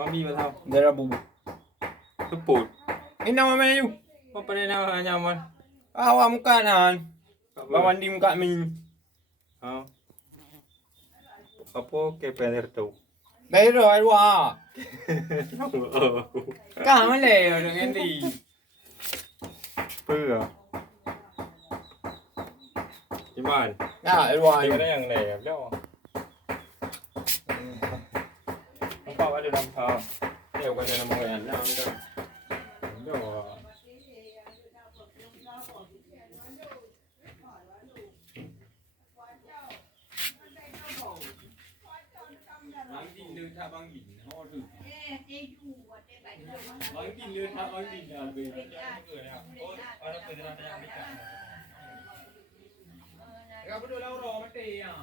ว่ามีมาเท่า เดี๋ยวเราบุ ทุกปูด ไอ้น้องมาอยู่ ก็ไปได้แล้วยามมัน เอาว่ามึงกันอ่านบางวันดีมึงกันมี เอาเขาพวกเก็บเป็นระตุก ได้เลยว่า เออก ล้าไม่เลยเรื่องนี้ดี เพื่อที่บ้าน กล้าไอ้วาย อยู่ได้อย่างไรเดี๋ยวต้องเป่าไว้เดี๋ยวน้ำเท้าเดี๋ยวก็จะน้ำมืออันน้ำก็เดี๋ยว บางทีเดินทางบางหินห่อถึงบางทีเดินทางบางหินอ่ะเป็นแล้วไปดูเรารอมันตีอ่ะ